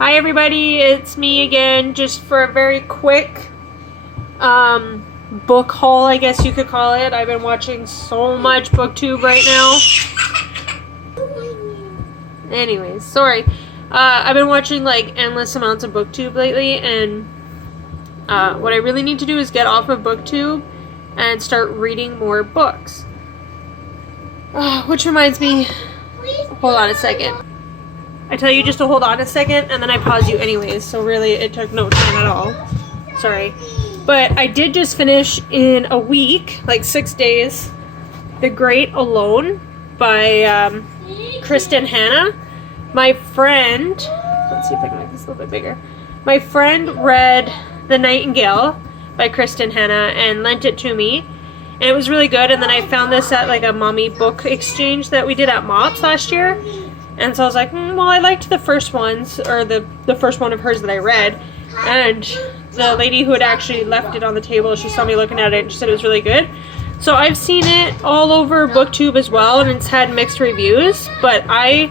Hi everybody, it's me again, just for a very quick book haul, I guess you could call it. I've been watching so much BookTube right now. Anyways, sorry. I've been watching like endless amounts of BookTube lately, and what I really need to do is get off of BookTube and start reading more books. Which reminds me, hold on a second. I tell you just to hold on a second, and then I pause you anyways, so really it took no time at all. Sorry. But I did just finish in a week, like 6 days, The Great Alone by Kristen Hanna. My friend, let's see if I can make this a little bit bigger. My friend read The Nightingale by Kristen Hanna and lent it to me. And it was really good, and then I found this at like a mommy book exchange that we did at MOPS last year. And so I was like, well, I liked the first ones, or the first one of hers that I read. And the lady who had actually left it on the table, she saw me looking at it and she said it was really good. So I've seen it all over BookTube as well, and it's had mixed reviews. But I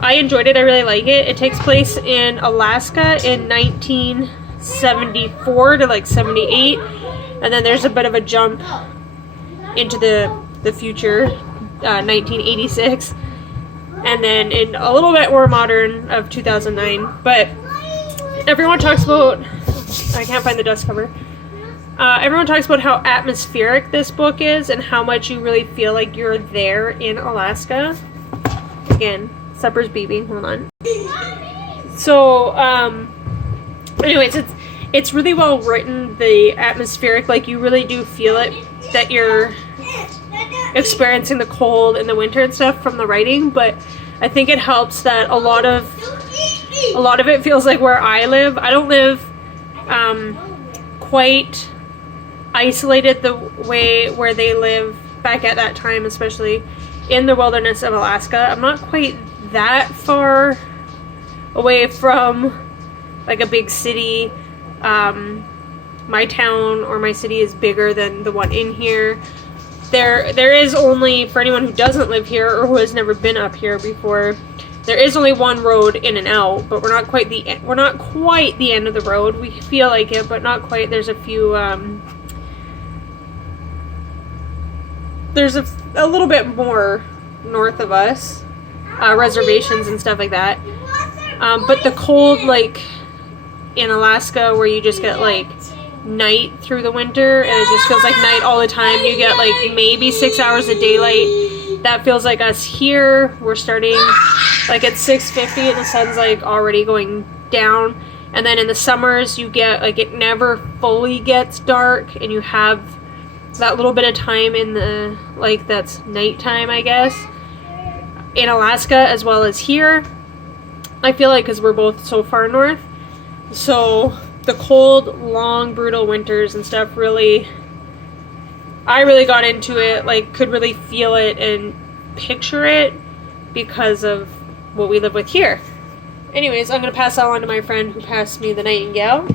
enjoyed it. I really like it. It takes place in Alaska in 1974 to like 78. And then there's a bit of a jump into the future, 1986. And then in a little bit more modern of 2009. But everyone talks about, I can't find the dust cover. Everyone talks about how atmospheric this book is and how much you really feel like you're there in Alaska. Again, supper's beeping, hold on. So, anyways, it's really well written, the atmospheric, like you really do feel it, that you're experiencing the cold and the winter and stuff from the writing. But I think it helps that a lot of it feels like where I live. I don't live quite isolated the way where they live back at that time, especially in the wilderness of Alaska. I'm not quite that far away from like a big city. My town or my city is bigger than the one in here. There is only, for anyone who doesn't live here or who has never been up here before, there is only one road in and out, but we're not quite the end of the road. We feel like it, but not quite. There's a few there's a little bit more north of us, reservations and stuff like that. But the cold, like in Alaska, where you just get like night through the winter and it just feels like night all the time. You get like maybe 6 hours of daylight. That feels like us here. We're starting like at 6:50 and the sun's like already going down. And then in the summers you get like it never fully gets dark and you have that little bit of time in the like that's nighttime, I guess, in Alaska as well as here. I feel like because we're both so far north. So the cold, long, brutal winters and stuff I really got into it, like could really feel it and picture it because of what we live with here. Anyways, I'm going to pass that on to my friend who passed me The Nightingale.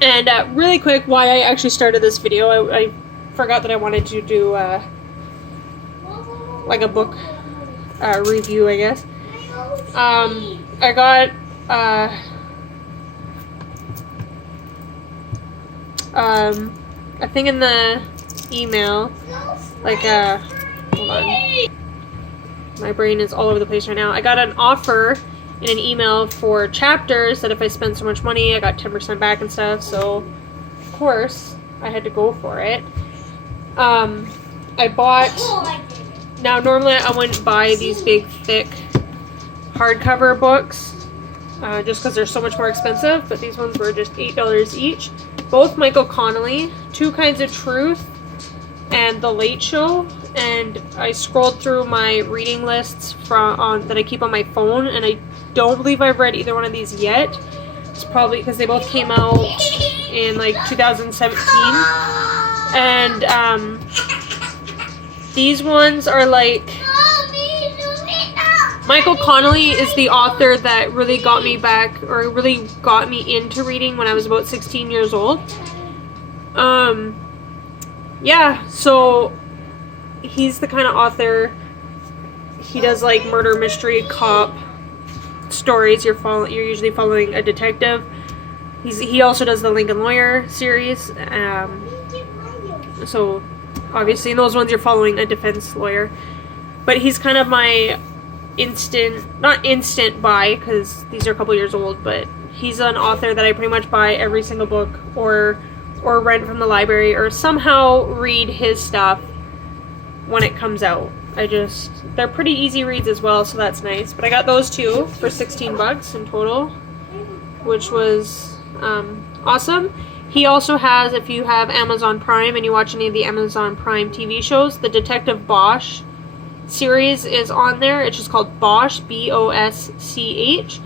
And really quick, why I actually started this video, I forgot that I wanted to do like a book review, I guess. I got a thing in the email, like hold on, my brain is all over the place right now. I got an offer in an email for chapters that if I spend so much money I got 10% back and stuff, so of course I had to go for it. I bought, now normally I wouldn't buy these big thick hardcover books just because they're so much more expensive, but these ones were just $8 each. Both Michael Connelly, Two Kinds of Truth, and The Late Show. And I scrolled through my reading lists that I keep on my phone, and I don't believe I've read either one of these yet. It's probably because they both came out in like 2017. And these ones are like, Michael Connelly is the author that really got me back, or really got me into reading when I was about 16 years old. Yeah, so he's the kind of author, he does like murder mystery, cop stories. You're usually following a detective. He also does the Lincoln Lawyer series. So obviously in those ones you're following a defense lawyer. But he's kind of my not instant buy, because these are a couple years old, but he's an author that I pretty much buy every single book or rent from the library or somehow read his stuff when it comes out. They're pretty easy reads as well, so that's nice. But I got those two for $16 in total, which was awesome. He also has, if you have Amazon Prime and you watch any of the Amazon Prime TV shows, the Detective Bosch series is on there. It's just called Bosch, Bosch,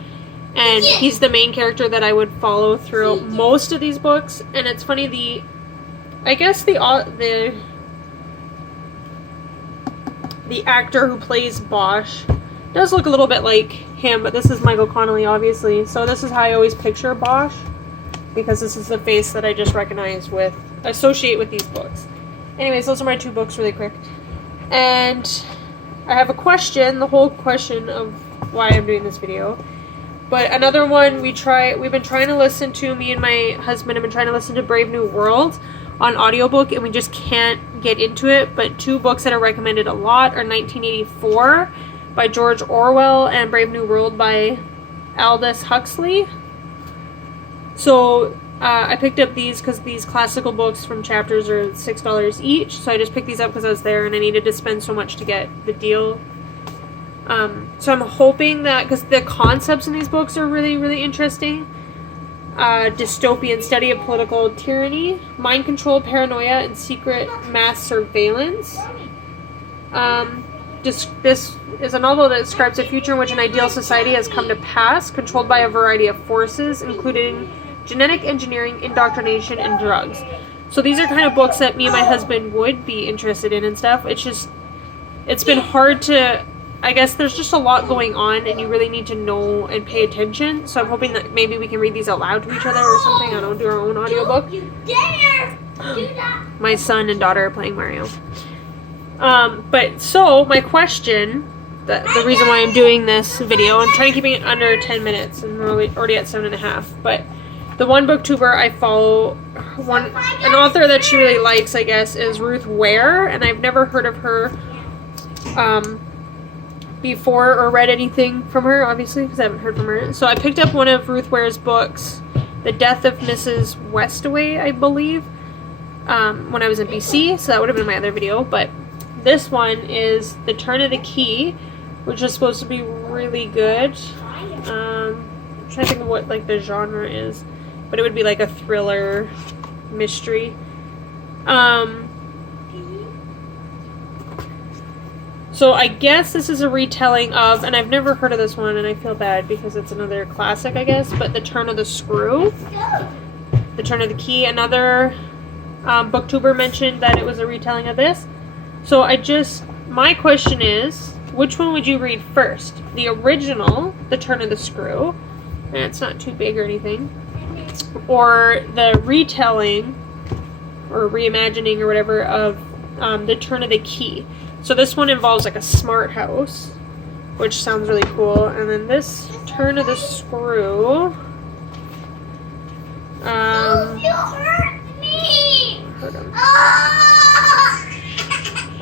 and he's the main character that I would follow through most of these books. And it's funny, I guess the actor who plays Bosch does look a little bit like him, but this is Michael Connelly, obviously. So this is how I always picture Bosch, because this is the face that I just associate with these books. Anyways, those are my two books really quick. And I have a question, the whole question of why I'm doing this video. But another one we've been trying to listen to, me and my husband have been trying to listen to Brave New World on audiobook, and we just can't get into it. But two books that are recommended a lot are 1984 by George Orwell and Brave New World by Aldous Huxley. So I picked up these because these classical books from Chapters are $6 each. So I just picked these up because I was there and I needed to spend so much to get the deal. So I'm hoping that, because the concepts in these books are really, really interesting. Dystopian study of political tyranny, mind control, paranoia, and secret mass surveillance. This is a novel that describes a future in which an ideal society has come to pass, controlled by a variety of forces, including genetic engineering, indoctrination, and drugs. So these are kind of books that me and my husband would be interested in and stuff. It's been hard to, I guess there's just a lot going on and you really need to know and pay attention. So I'm hoping that maybe we can read these out loud to each other or something. I don't do our own audiobook. You dare do that. My son and daughter are playing Mario. But so my question, the reason why I'm doing this video, I'm trying to keep it under 10 minutes and we're already at 7.5. But the one booktuber I follow, an author that she really likes, I guess, is Ruth Ware, and I've never heard of her before or read anything from her, obviously, because I haven't heard from her. So I picked up one of Ruth Ware's books, The Death of Mrs. Westaway, I believe, when I was in BC, so that would have been my other video. But this one is The Turn of the Key, which is supposed to be really good. I'm trying to think of what like the genre is, but it would be like a thriller mystery. So I guess this is a retelling of, and I've never heard of this one, and I feel bad because it's another classic, I guess, but The Turn of the Screw, The Turn of the Key. Another booktuber mentioned that it was a retelling of this. So my question is, which one would you read first? The original, The Turn of the Screw, and it's not too big or anything, or the retelling, or reimagining or whatever, of The Turn of the Key. So this one involves like a smart house, which sounds really cool. And then this Turn of the Screw. You hurt me! Hold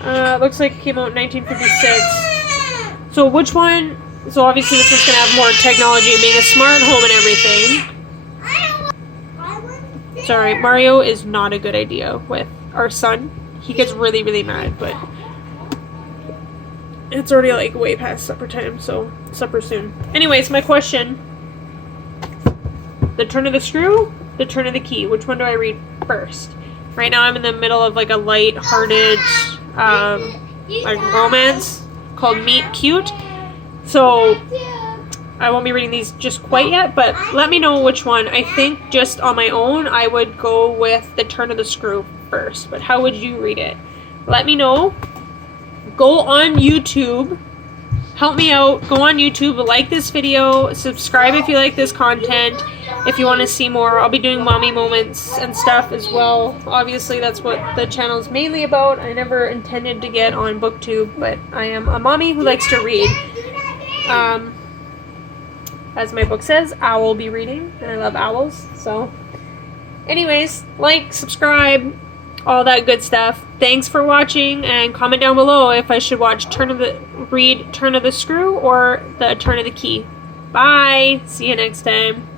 on. Looks like it came out in 1956. So which one? So obviously this one's going to have more technology, being a smart home and everything. Sorry, Mario is not a good idea with our son. He gets really, really mad, but it's already like way past supper time, so supper soon. Anyways, my question: The Turn of the Screw, The Turn of the Key. Which one do I read first? Right now I'm in the middle of like a light-hearted like romance called Meet Cute. So I won't be reading these just quite yet, but let me know which one. I think just on my own I would go with The Turn of the Screw first, but how would you read it? Let me know. Go on YouTube, help me out, go on YouTube, like this video, subscribe if you like this content, if you want to see more. I'll be doing mommy moments and stuff as well. Obviously that's what the channel is mainly about. I never intended to get on BookTube, but I am a mommy who likes to read. as my book says, owl be reading, and I love owls. So, anyways, like, subscribe, all that good stuff. Thanks for watching, and comment down below if I should watch Turn of the Screw or the Turn of the Key. Bye. See you next time.